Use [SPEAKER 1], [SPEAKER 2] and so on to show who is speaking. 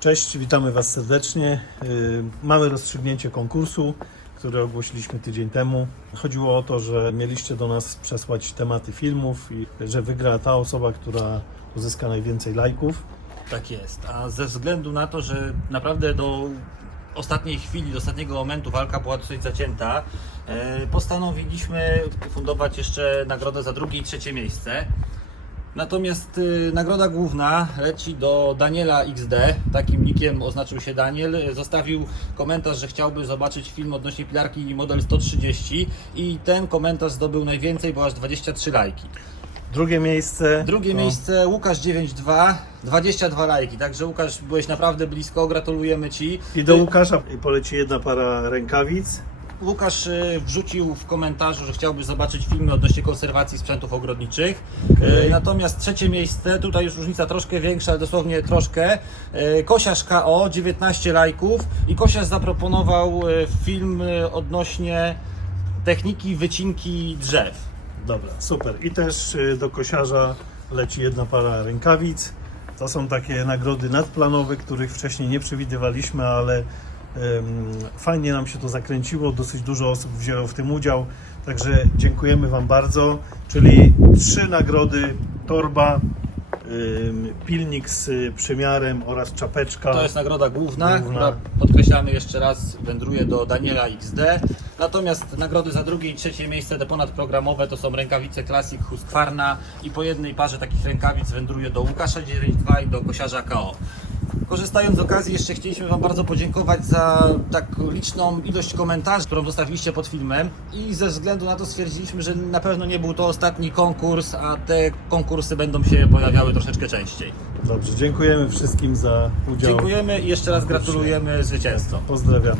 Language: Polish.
[SPEAKER 1] Cześć, witamy Was serdecznie. Yy, Mamy rozstrzygnięcie konkursu, które ogłosiliśmy tydzień temu. Chodziło o to, że mieliście do nas przesłać tematy filmów i że wygra ta osoba, która uzyska najwięcej lajków.
[SPEAKER 2] Tak jest. A ze względu na to, że naprawdę do ostatniej chwili, do ostatniego momentu walka była dosyć zacięta, e, postanowiliśmy fundować jeszcze nagrodę za drugie i trzecie miejsce. Natomiast y, nagroda główna leci do Daniela XD, takim nikiem oznaczył się Daniel. Zostawił komentarz, że chciałby zobaczyć film odnośnie pilarki model 130 i ten komentarz zdobył najwięcej, bo aż 23 lajki.
[SPEAKER 1] Drugie miejsce.
[SPEAKER 2] Drugie
[SPEAKER 1] to
[SPEAKER 2] miejsce Łukasz 92, 22 lajki, także Łukasz byłeś naprawdę blisko, gratulujemy Ci.
[SPEAKER 1] I do Łukasza poleci jedna para rękawic.
[SPEAKER 2] Łukasz y, wrzucił w komentarzu, że chciałby zobaczyć filmy odnośnie konserwacji sprzętów ogrodniczych. Y, Natomiast trzecie miejsce, tutaj już różnica troszkę większa, ale dosłownie troszkę. Y, Kosiarz KO, 19 lajków i Kosiarz zaproponował film odnośnie techniki wycinki drzew.
[SPEAKER 1] Dobra, super. I też do kosiarza leci jedna para rękawic. To są takie nagrody nadplanowe, których wcześniej nie przewidywaliśmy, ale fajnie nam się to zakręciło. Dosyć dużo osób wzięło w tym udział. Także dziękujemy Wam bardzo. Czyli trzy nagrody: torba, pilnik z przymiarem oraz czapeczka.
[SPEAKER 2] To jest nagroda główna,
[SPEAKER 1] Główna.
[SPEAKER 2] która podkreślamy jeszcze raz, wędruje do Daniela XD. Natomiast nagrody za drugie i trzecie miejsce, te ponadprogramowe, to są rękawice Classic Husqvarna i po jednej parze takich rękawic wędruje do Łukasza 92 i do Kosiarza KO. Korzystając z okazji, jeszcze chcieliśmy Wam bardzo podziękować za tak liczną ilość komentarzy, którą zostawiliście pod filmem i ze względu na to stwierdziliśmy, że na pewno nie był to ostatni konkurs, a te konkursy będą się pojawiały troszeczkę częściej.
[SPEAKER 1] Dobrze, dziękujemy wszystkim za udział.
[SPEAKER 2] Dziękujemy i jeszcze raz gratulujemy zwycięzcom.
[SPEAKER 1] Pozdrawiam.